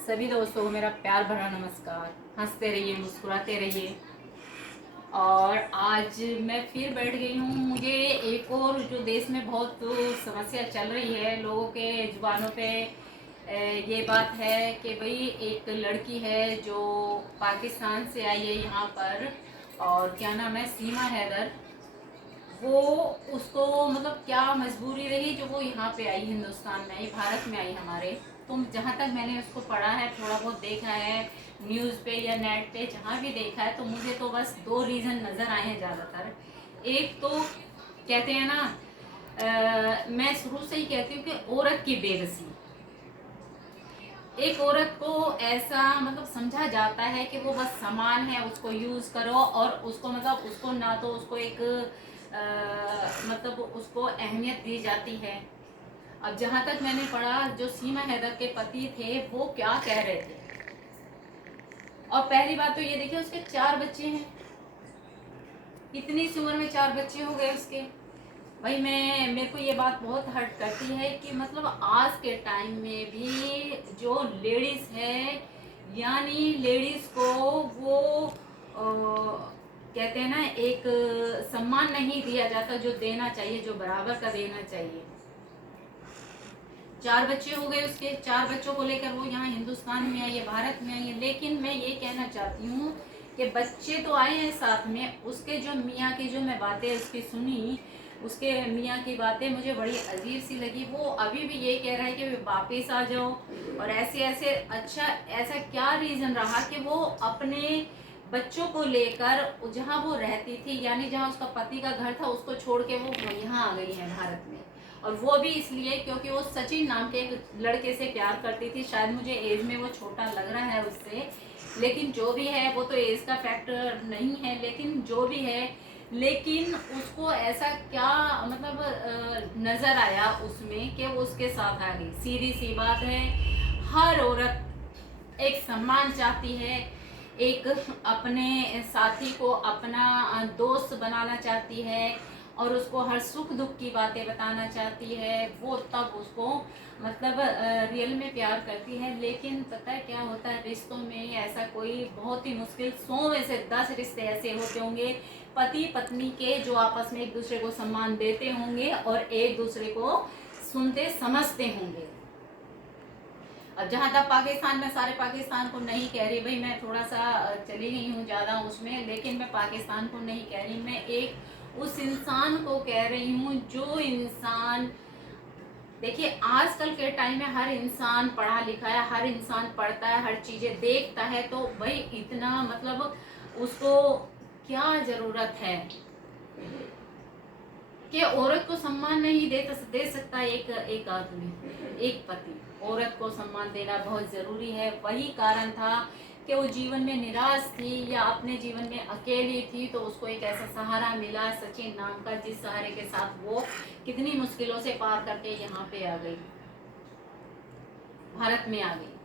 सभी दोस्तों को मेरा प्यार भरा नमस्कार। हंसते रहिए, मुस्कुराते रहिए। और आज मैं फिर बैठ गई हूँ। मुझे एक और जो देश में बहुत समस्या चल रही है, लोगों के जुबानों पे ये बात है कि भाई एक लड़की है जो पाकिस्तान से आई है यहाँ पर, और क्या नाम है, सीमा हैदर। वो उसको मतलब क्या मजबूरी रही जो वो यहाँ पे आई, हिंदुस्तान में आई, भारत में आई हमारे। तो जहाँ तक मैंने उसको पढ़ा है, थोड़ा बहुत देखा है न्यूज़ पे या नेट पे, जहाँ भी देखा है, तो मुझे तो बस दो रीज़न नज़र आए हैं ज़्यादातर। एक तो कहते हैं ना, मैं शुरू से ही कहती हूँ कि औरत की बेबसी। एक औरत को ऐसा मतलब समझा जाता है कि वो बस सामान है, उसको यूज करो, और उसको मतलब उसको ना तो उसको एक मतलब उसको अहमियत दी जाती है। अब जहाँ तक मैंने पढ़ा, जो सीमा हैदर के पति थे वो क्या कह रहे थे। और पहली बात तो ये देखिए, उसके 4 बच्चे हैं। इतनी सी उम्र में 4 बच्चे हो गए उसके। भाई मेरे को ये बात बहुत हर्ट करती है कि मतलब आज के टाइम में भी जो लेडीज है, यानी लेडीज को वो कहते हैं ना, एक सम्मान नहीं दिया जाता जो देना चाहिए, जो बराबर का देना चाहिए। 4 बच्चे हो गए उसके, 4 बच्चों को लेकर वो यहाँ हिंदुस्तान में आई है, भारत में आई है। लेकिन मैं ये कहना चाहती हूँ कि बच्चे तो आए हैं साथ में, उसके जो मियाँ की जो मैं बातें उसकी सुनी, उसके मियाँ की बातें मुझे बड़ी अजीब सी लगी। वो अभी भी ये कह रहा है कि वापस आ जाओ और ऐसे ऐसे। अच्छा, ऐसा क्या रीज़न रहा कि वो अपने बच्चों को लेकर जहाँ वो रहती थी, यानी जहाँ उसका पति का घर था, उसको छोड़ के वो यहाँ आ गई है भारत में। और वो भी इसलिए क्योंकि वो सचिन नाम के एक लड़के से प्यार करती थी। शायद मुझे एज में वो छोटा लग रहा है उससे, लेकिन जो भी है, वो तो एज का फैक्टर नहीं है, लेकिन जो भी है, लेकिन उसको ऐसा क्या मतलब नजर आया उसमें कि वो उसके साथ आ गई। सीधी सी बात है, हर औरत एक सम्मान चाहती है, एक अपने साथी को अपना दोस्त बनाना चाहती है, और उसको हर सुख दुख की बातें बताना चाहती है। वो तब उसको मतलब रियल में प्यार करती है। लेकिन पता है क्या होता है, रिश्तों में ऐसा कोई बहुत ही मुश्किल 100 में से 10 रिश्ते ऐसे होते होंगे, पति पत्नी के, जो आपस में एक दूसरे को सम्मान देते होंगे और एक दूसरे को सुनते समझते होंगे। अब जहाँ तक पाकिस्तान में, सारे पाकिस्तान को नहीं कह रही भाई, मैं थोड़ा सा चली गई हूँ ज़्यादा उसमें, लेकिन मैं पाकिस्तान को नहीं कह रही, मैं एक उस इंसान को कह रही हूँ जो इंसान, देखिए आजकल के टाइम में हर इंसान पढ़ा लिखा है, हर इंसान पढ़ता है, हर चीज़ें देखता है, तो भाई इतना मतलब उसको क्या ज़रूरत है कि औरत को सम्मान नहीं दे सकता एक एक आदमी, एक पति। औरत को सम्मान देना बहुत ज़रूरी है। वही कारण था कि वो जीवन में निराश थी या अपने जीवन में अकेली थी, तो उसको एक ऐसा सहारा मिला सचिन नाम का, जिस सहारे के साथ वो कितनी मुश्किलों से पार करके यहाँ पे आ गई, भारत में आ गई।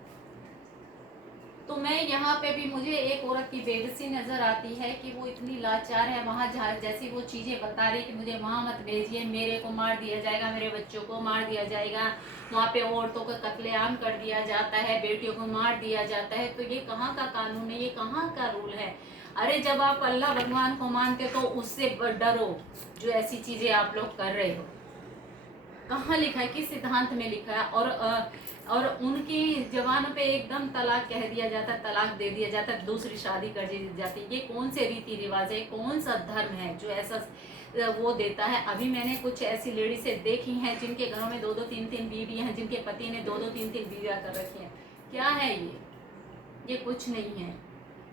तो मैं यहाँ पे भी मुझे एक औरत की बेबसी नज़र आती है कि वो इतनी लाचार है। वहाँ जैसी वो चीज़ें बता रही कि मुझे वहाँ मत भेजिए, मेरे को मार दिया जाएगा, मेरे बच्चों को मार दिया जाएगा, वहाँ पे औरतों का कत्लेआम कर दिया जाता है, बेटियों को मार दिया जाता है। तो ये कहाँ का कानून है, ये कहाँ का रूल है? अरे जब आप अल्लाह भगवान को मानते तो उससे डरो, जो ऐसी चीज़ें आप लोग कर रहे हो। कहाँ लिखा है, किस सिद्धांत में लिखा है? और उनकी जवानों पे एकदम तलाक कह दिया जाता है, तलाक दे दिया जाता है, दूसरी शादी कर दी जाती है। ये कौन से रीति रिवाज है, कौन सा धर्म है जो ऐसा वो देता है? अभी मैंने कुछ ऐसी लेडी से देखी हैं जिनके घरों में 2-2 3-3 बीवी हैं, जिनके पति ने 2-2 3-3 बीवियां कर रखी हैं। क्या है ये कुछ नहीं है।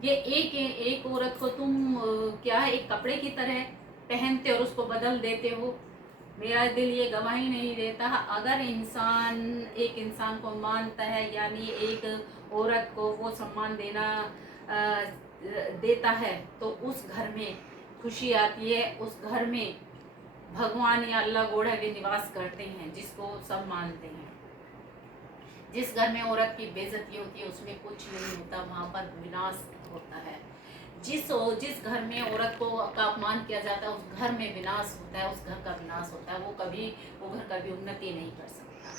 ये एक औरत को तुम क्या है, एक कपड़े की तरह पहनते और उसको बदल देते हो। मेरा दिल ये गवाही नहीं देता। अगर इंसान एक इंसान को मानता है, यानी एक औरत को वो सम्मान देना देता है, तो उस घर में खुशी आती है, उस घर में भगवान या अल्लाह गोड़ा भी निवास करते हैं, जिसको सब मानते हैं। जिस घर में औरत की बेइज्जती होती है उसमें कुछ नहीं होता, वहाँ पर विनाश होता है। जिस घर में औरत को का अपमान किया जाता है, उस घर में विनाश होता है, उस घर का विनाश होता है। वो घर कभी उन्नति नहीं कर सकता।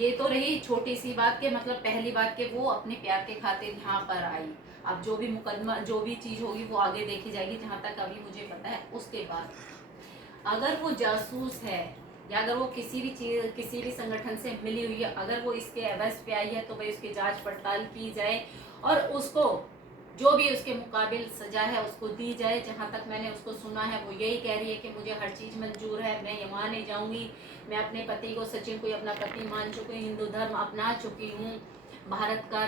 ये तो रही छोटी सी बात के मतलब पहली बात के वो अपने प्यार के खातिर यहाँ पर आई। अब जो भी मुकदमा जो भी चीज़ होगी वो आगे देखी जाएगी, जहाँ तक अभी मुझे पता है। उसके बाद अगर वो जासूस है या अगर वो किसी भी चीज़ किसी भी संगठन से मिली हुई है, अगर वो इसके एवज पे आई है तो भाई उसकी जांच पड़ताल की जाए और उसको जो भी उसके मुकाबिल सजा है उसको दी जाए। जहाँ तक मैंने उसको सुना है वो यही कह रही है कि मुझे हर चीज़ मंजूर है, मैं यहाँ नहीं जाऊँगी, मैं अपने पति को सचिन को अपना पति मान चुकी हूँ, हिंदू धर्म अपना चुकी हूँ, भारत का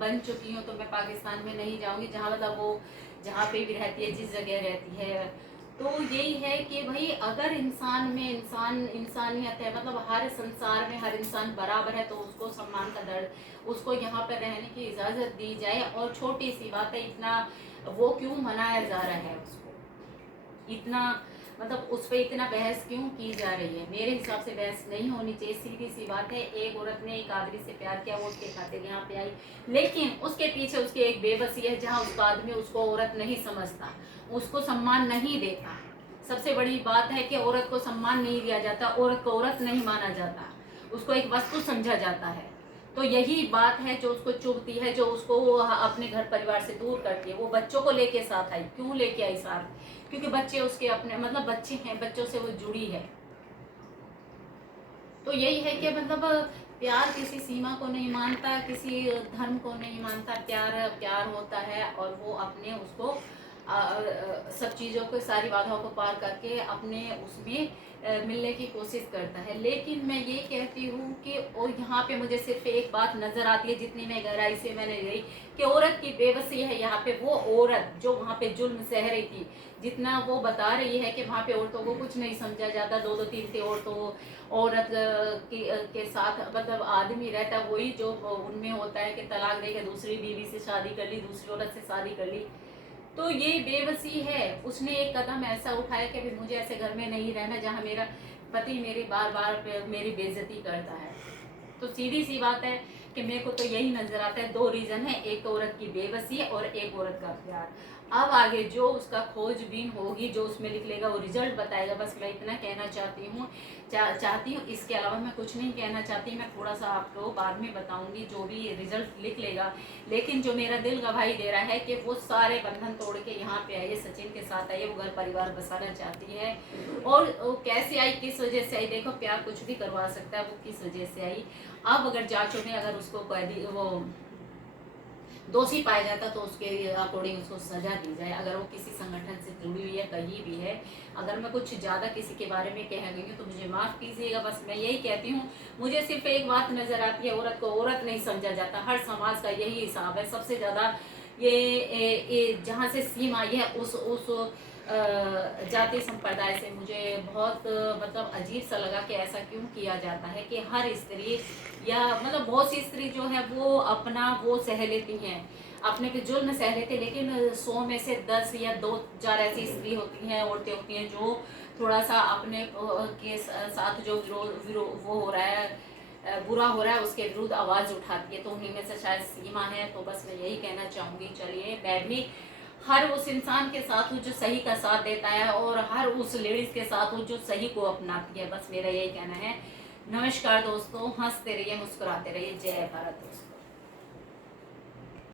बन चुकी हूँ, तो मैं पाकिस्तान में नहीं जाऊँगी। जहाँ मतलब वो जहाँ पे भी रहती है, जिस जगह रहती है। तो यही है कि भाई अगर इंसान में इंसानियत है, मतलब हर संसार में हर इंसान बराबर है, तो उसको सम्मान का दर्ज उसको यहाँ पर रहने की इजाज़त दी जाए। और छोटी सी बात है, इतना वो क्यों मनाया जा रहा है, उसको इतना मतलब उस पर इतना बहस क्यों की जा रही है। मेरे हिसाब से बहस नहीं होनी चाहिए। सीधी सी बात है, एक औरत ने एक आदमी से प्यार किया, वो उसके खातिर यहाँ पे आई, लेकिन उसके पीछे उसकी एक बेबसी है, जहाँ उसका आदमी उसको औरत नहीं समझता, उसको सम्मान नहीं देता। सबसे बड़ी बात है कि औरत को सम्मान नहीं दिया जाता, औरत को औरत नहीं माना जाता, उसको एक वस्तु समझा जाता है। तो यही बात है जो उसको चुभती है, जो उसको अपने घर परिवार से दूर करती है। वो बच्चों को लेके साथ आई, क्यों लेके आई साथ? क्योंकि बच्चे उसके अपने मतलब बच्चे हैं, बच्चों से वो जुड़ी है। तो यही है कि मतलब प्यार किसी सीमा को नहीं मानता, किसी धर्म को नहीं मानता। प्यार प्यार होता है और वो अपने उसको सब चीज़ों को, सारी बाधाओं को पार करके अपने उसमें मिलने की कोशिश करता है। लेकिन मैं ये कहती हूँ कि और यहाँ पे मुझे सिर्फ एक बात नज़र आती है, जितनी मैं गहराई से मैंने गई, कि औरत की बेबसी है यहाँ पे। वो औरत जो वहाँ पे जुल्म सह रही थी, जितना वो बता रही है कि वहाँ पे औरतों को कुछ नहीं समझा जाता, दो दो तीन तीन औरत के साथ मतलब आदमी रहता है, वही जो उनमें होता है कि तलाक दे के दूसरी बीवी से शादी कर ली, दूसरी औरत से शादी कर ली। तो ये बेबसी है। उसने एक कदम ऐसा उठाया कि अभी मुझे ऐसे घर में नहीं रहना जहाँ मेरा पति मेरी बार बार मेरी बेइज्जती करता है। तो सीधी सी बात है कि मेरे को तो यही नजर आता है, दो रीजन है, एक तो औरत की बेबसी और एक औरत का प्यार। अब आगे जो उसका खोजबीन होगी, जो उसमें निकलेगा वो रिजल्ट बताएगा। बस मैं इतना कहना चाहती हूँ इसके अलावा मैं कुछ नहीं कहना चाहती। मैं थोड़ा सा आपको बाद में बताऊंगी जो भी रिजल्ट निकलेगा। लेकिन जो मेरा दिल गवाही दे रहा है कि वो सारे बंधन तोड़ के यहाँ पे आई है, सचिन के साथ आई है, वो घर परिवार बसाना चाहती है। और वो कैसे आई, किस वजह से आई? देखो, प्यार कुछ भी करवा सकता है, वो किस वजह से आई। अब अगर जांचों में अगर उसको वो दोषी पाया जाता तो उसके अकॉर्डिंग उसको सजा दी जाए। अगर वो किसी संगठन से जुड़ी हुई है, कहीं भी है, अगर मैं कुछ ज़्यादा किसी के बारे में कह गई हूँ तो मुझे माफ़ कीजिएगा। बस मैं यही कहती हूँ, मुझे सिर्फ एक बात नज़र आती है, औरत को औरत नहीं समझा जाता। हर समाज का यही हिसाब है। सबसे ज़्यादा ये जहाँ से सीमा आई है उस जाति संप्रदाय से मुझे बहुत मतलब अजीब सा लगा कि ऐसा क्यों किया जाता है कि हर स्त्री या मतलब बहुत सी स्त्री जो है वो अपना वो सह लेती हैं, अपने पे जुल्म सह लेते, लेकिन 100 में से 10 या 2-4 ऐसी स्त्री होती हैं, औरतें होती हैं जो थोड़ा सा अपने के साथ जो वो हो रहा है, बुरा हो रहा है, उसके विरुद्ध आवाज़ उठाती है। तो उन्हीं में से शायद सीमा है। तो बस मैं यही कहना चाहूँगी। चलिए, मैं भी हर उस इंसान के साथ हूँ जो सही का साथ देता है और हर उस लेडीज़ के साथ हूँ जो सही को अपनाती है। बस मेरा यही कहना है। नमस्कार दोस्तों, हंसते रहिए, मुस्कुराते रहिए। जय भारत दोस्तों।